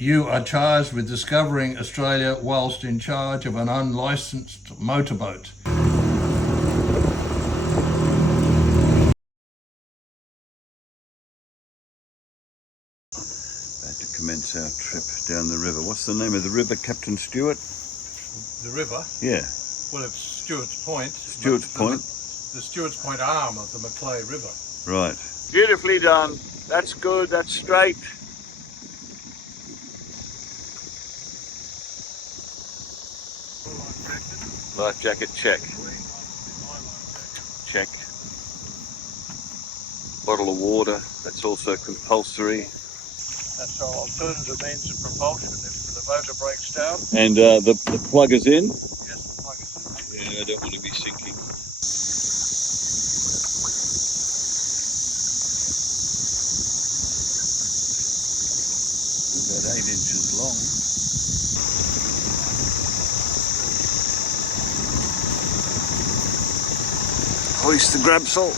You are charged with discovering Australia whilst in charge of an unlicensed motorboat. About to commence our trip down the river. What's the name of the river, Captain Stewart? The river? Yeah. Well, it's Stewart's Point. Stewart's Point? The Stewart's Point arm of the Macleay River. Right. Beautifully done. That's good. That's straight. Life jacket, check. Check. Bottle of water, that's also compulsory. That's our alternative means of propulsion if the motor breaks down. And the plug is in? Yes, the plug is in. Yeah, I don't want to be sinking. About 8 inches long. Hoist the grabsail.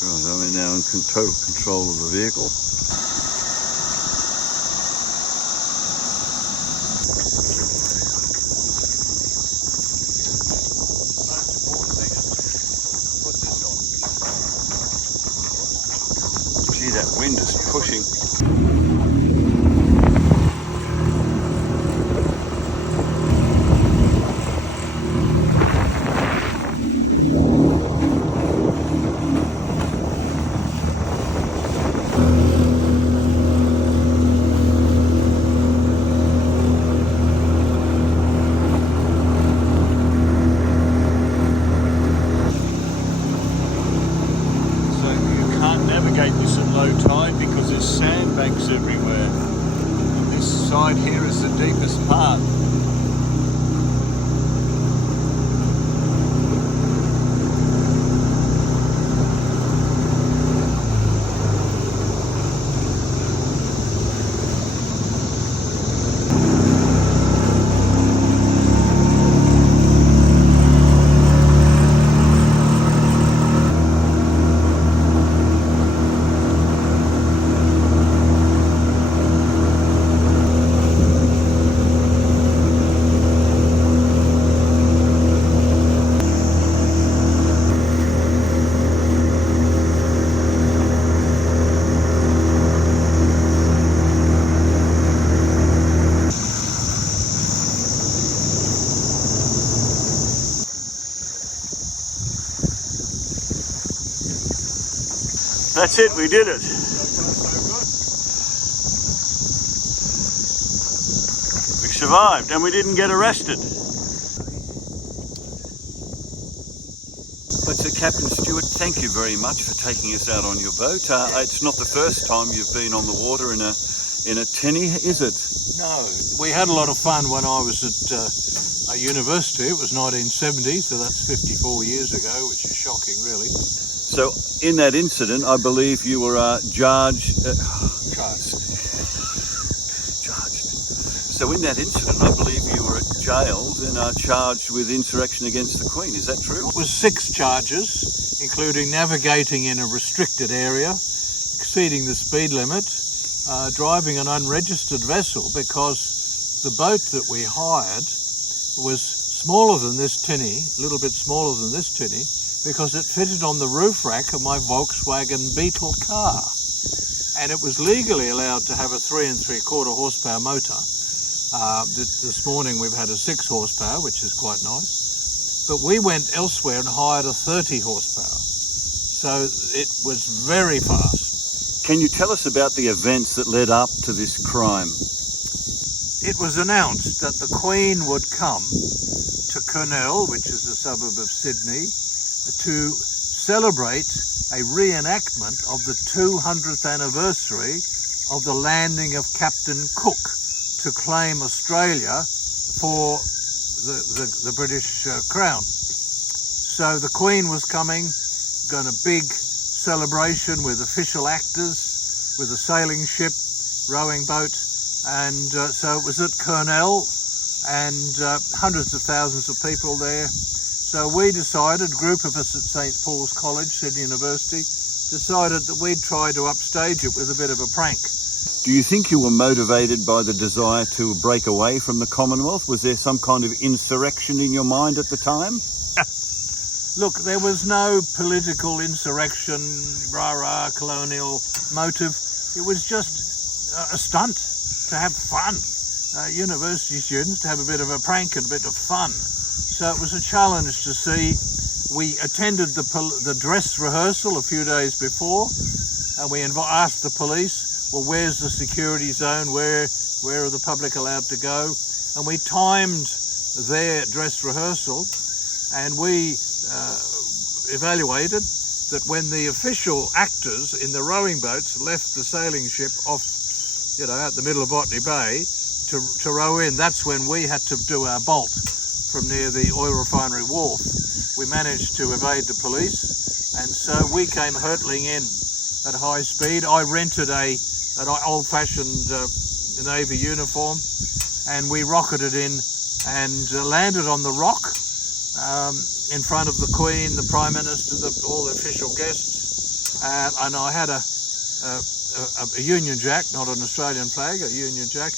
Right, I'm now in total control of the vehicle. Gee, that wind is pushing. Navigate this at low tide because there's sandbanks everywhere. And this side here is the deepest part. That's it, we did it. We survived and we didn't get arrested. But so Captain Stewart, thank you very much for taking us out on your boat. It's not the first time you've been on the water in a tinny, is it? No, we had a lot of fun when I was at university. It was 1970, so that's 54 years ago, which is shocking, really. So in that incident, I believe you were charged. So in that incident, I believe you were jailed and are charged with insurrection against the Queen. Is that true? It was 6 charges, including navigating in a restricted area, exceeding the speed limit, driving an unregistered vessel, because the boat that we hired was smaller than this tinny, a little bit smaller than this tinny, because it fitted on the roof rack of my Volkswagen Beetle car. And it was legally allowed to have a 3 3/4 horsepower motor. This morning we've had a 6 horsepower, which is quite nice. But we went elsewhere and hired a 30 horsepower. So it was very fast. Can you tell us about the events that led up to this crime? It was announced that the Queen would come to Kurnell, which is a suburb of Sydney, to celebrate a reenactment of the 200th anniversary of the landing of Captain Cook to claim Australia for the British Crown. So the Queen was coming, got a big celebration with official actors, with a sailing ship, rowing boat, And so it was at Cornell, and hundreds of thousands of people there. So we decided, a group of us at St Paul's College, Sydney University, decided that we'd try to upstage it with a bit of a prank. Do you think you were motivated by the desire to break away from the Commonwealth? Was there some kind of insurrection in your mind at the time? Look, there was no political insurrection, rah-rah, colonial motive. It was just a stunt to have fun. University students to have a bit of a prank and a bit of fun. So it was a challenge to see. We attended the dress rehearsal a few days before, and we asked the police, well, where's the security zone? Where are the public allowed to go? And we timed their dress rehearsal, and we evaluated that when the official actors in the rowing boats left the sailing ship off, out the middle of Botany Bay to row in, that's when we had to do our bolt from near the oil refinery wharf. We managed to evade the police, and so we came hurtling in at high speed. I rented an old-fashioned Navy uniform, and we rocketed in and landed on the rock in front of the Queen, the Prime Minister, all the official guests, and I had a Union Jack, not an Australian flag, a Union Jack,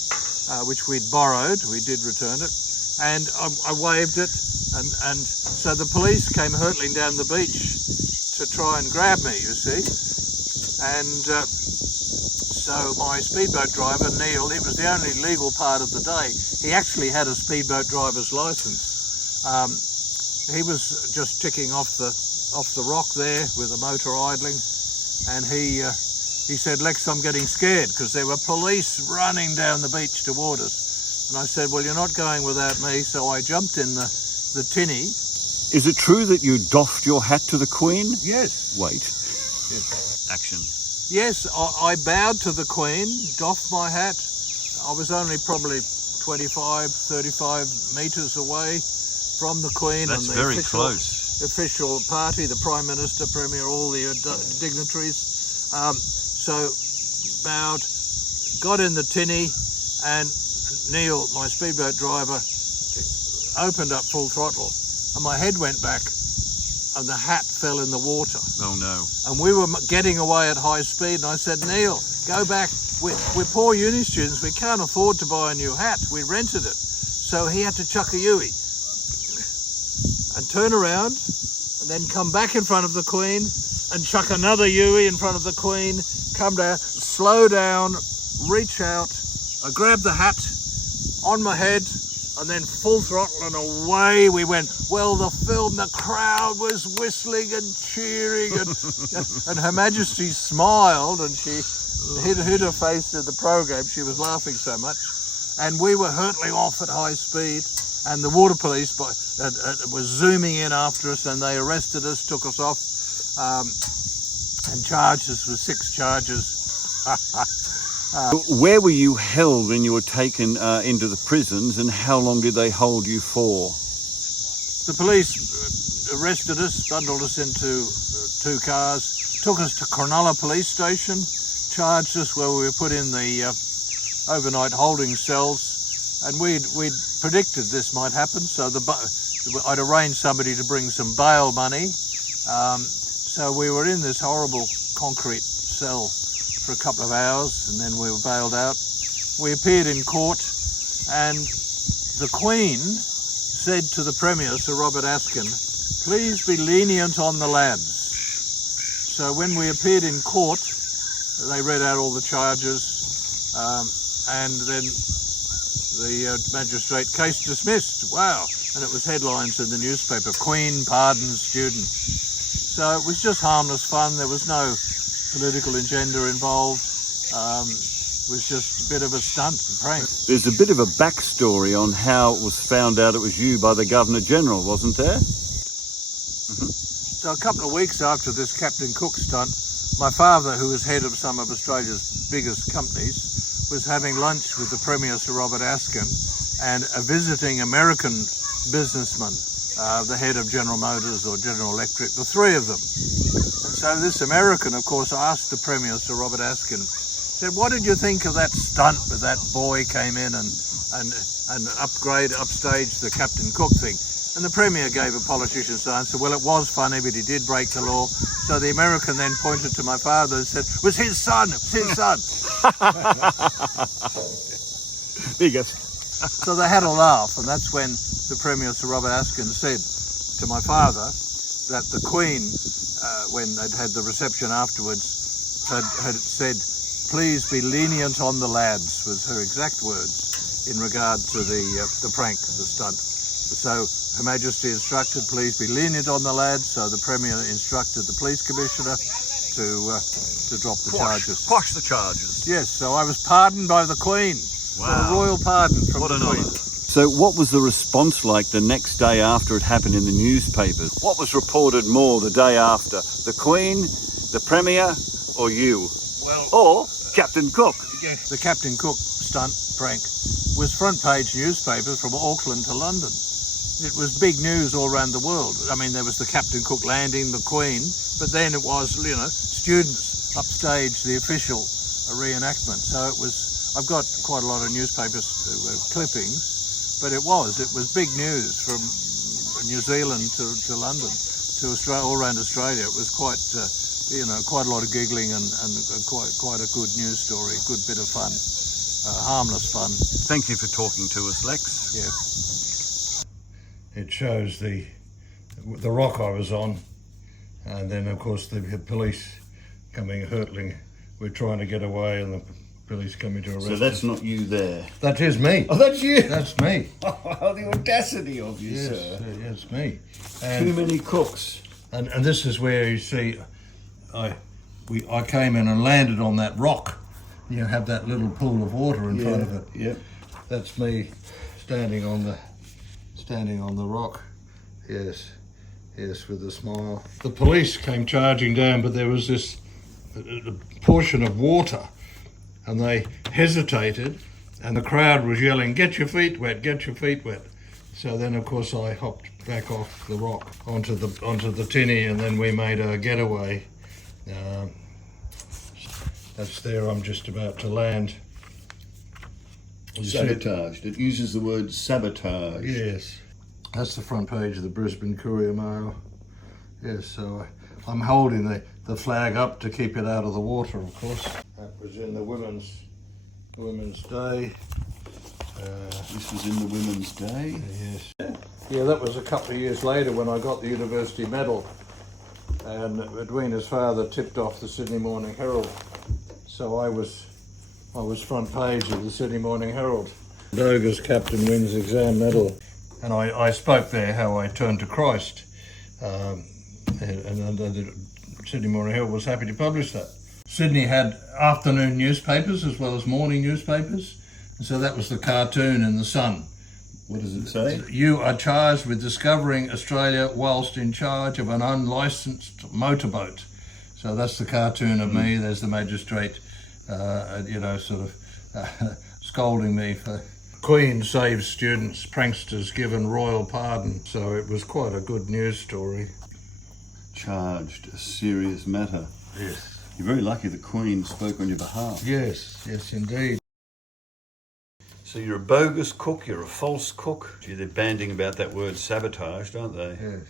which we'd borrowed. We did return it, and I waved it, and so the police came hurtling down the beach to try and grab me, you see. And so my speedboat driver, Neil, it was the only legal part of the day. He actually had a speedboat driver's license. He was just ticking off the rock there with a motor idling, and he said, Lex, I'm getting scared, because there were police running down the beach toward us. And I said, well, you're not going without me. So I jumped in the tinny. Is it true that you doffed your hat to the Queen? Yes. Wait. Yes. Action. Yes, I bowed to the Queen, doffed my hat. I was only probably 25, 35 metres away from the Queen. That's and the very close. Official party, the Prime Minister, Premier, all the dignitaries. So bowed, got in the tinny, and Neil, my speedboat driver, opened up full throttle, and my head went back, and the hat fell in the water. Oh no. And we were getting away at high speed, and I said, Neil, go back. We're poor uni students. We can't afford to buy a new hat. We rented it. So he had to chuck a Yui and turn around and then come back in front of the Queen and chuck another Yui in front of the Queen, come down, slow down, reach out. I grabbed the hat on my head, and then full throttle, and away we went. Well, the crowd was whistling and cheering, and Her Majesty smiled, and she hid her face in the program. She was laughing so much. And we were hurtling off at high speed, and the water police was zooming in after us, and they arrested us, took us off, and charged us with 6 charges. Where were you held when you were taken into the prisons, and how long did they hold you for? The police arrested us, bundled us into 2 cars, took us to Cronulla police station, charged us where we were put in the overnight holding cells, and we'd predicted this might happen, so I'd arranged somebody to bring some bail money. So we were in this horrible concrete cell for a couple of hours, and then we were bailed out. We appeared in court, and the Queen said to the Premier, Sir Robert Askin, please be lenient on the lads. So when we appeared in court, they read out all the charges, and then the magistrate, case dismissed. Wow. And it was headlines in the newspaper, Queen pardons student. So it was just harmless fun. There was no political agenda involved. It was just a bit of a stunt, a prank. There's a bit of a backstory on how it was found out it was you by the Governor-General, wasn't there? So a couple of weeks after this Captain Cook stunt, my father, who was head of some of Australia's biggest companies, was having lunch with the Premier, Sir Robert Askin, and a visiting American businessman, the head of General Motors or General Electric, the 3 of them. And so this American, of course, asked the Premier, Sir Robert Askin, said, what did you think of that stunt with that boy came in and upstaged the Captain Cook thing? And the Premier gave a politician's answer, well, it was funny, but he did break the law. So the American then pointed to my father and said, it was his son, it was his son. So they had a laugh, and that's when the Premier, Sir Robert Askin, said to my father that the Queen, when they'd had the reception afterwards, had said, please be lenient on the lads, was her exact words in regard to the prank, the stunt. So Her Majesty instructed, please be lenient on the lads, so the Premier instructed the Police Commissioner to drop the charges. Quash the charges. Yes, so I was pardoned by the Queen. Wow. A royal pardon from What the an Queen. honour. So what was the response like the next day after it happened in the newspapers? What was reported more the day after? The Queen, the Premier, or you? Well, Or Captain Cook? the Captain Cook stunt prank was front page newspapers from Auckland to London. It was big news all around the world. I mean, there was the Captain Cook landing, the Queen, but then it was, students upstaged the official reenactment. So it was, I've got quite a lot of newspapers clippings, but it was big news from New Zealand to London to Australia, all around Australia. It was quite, quite a lot of giggling and quite a good news story, a good bit of fun, harmless fun. Thank you for talking to us, Lex. Yeah. It shows the rock I was on, and then of course the police coming hurtling. We're trying to get away, and the police coming to arrest us. So that's not you there? That is me. Oh, that's you? That's me. Oh, the audacity of you, Yes, sir. yes, me. Too many cooks. And this is where you see, I came in and landed on that rock. You have that little pool of water in front of it. Yep. That's me standing on the rock. Yes, with a smile. The police came charging down, but there was this portion of water, and they hesitated, and the crowd was yelling, "Get your feet wet! Get your feet wet!" So then, of course, I hopped back off the rock onto the tinny, and then we made a getaway. That's there. I'm just about to land. Sabotaged. It uses the word sabotage. Yes. That's the front page of the Brisbane Courier Mail. Yes, so I'm holding the flag up to keep it out of the water, of course. That was in the Women's Day. This was in the Women's Day? Yes. Yeah, that was a couple of years later when I got the University Medal, and Edwina's father tipped off the Sydney Morning Herald. So I was front page of the Sydney Morning Herald. Doga's captain wins exam medal. And I spoke there how I turned to Christ. And the Sydney Morning Herald was happy to publish that. Sydney had afternoon newspapers as well as morning newspapers. And so that was the cartoon in the Sun. What does it say? You are charged with discovering Australia whilst in charge of an unlicensed motorboat. So that's the cartoon of me. There's the magistrate, scolding me for Queen saves students, pranksters given royal pardon. So it was quite a good news story. Charged, a serious matter. Yes. You're very lucky the Queen spoke on your behalf. Yes, indeed. So you're a bogus cook, you're a false cook. Gee, they're banding about that word sabotage, aren't they? Yes.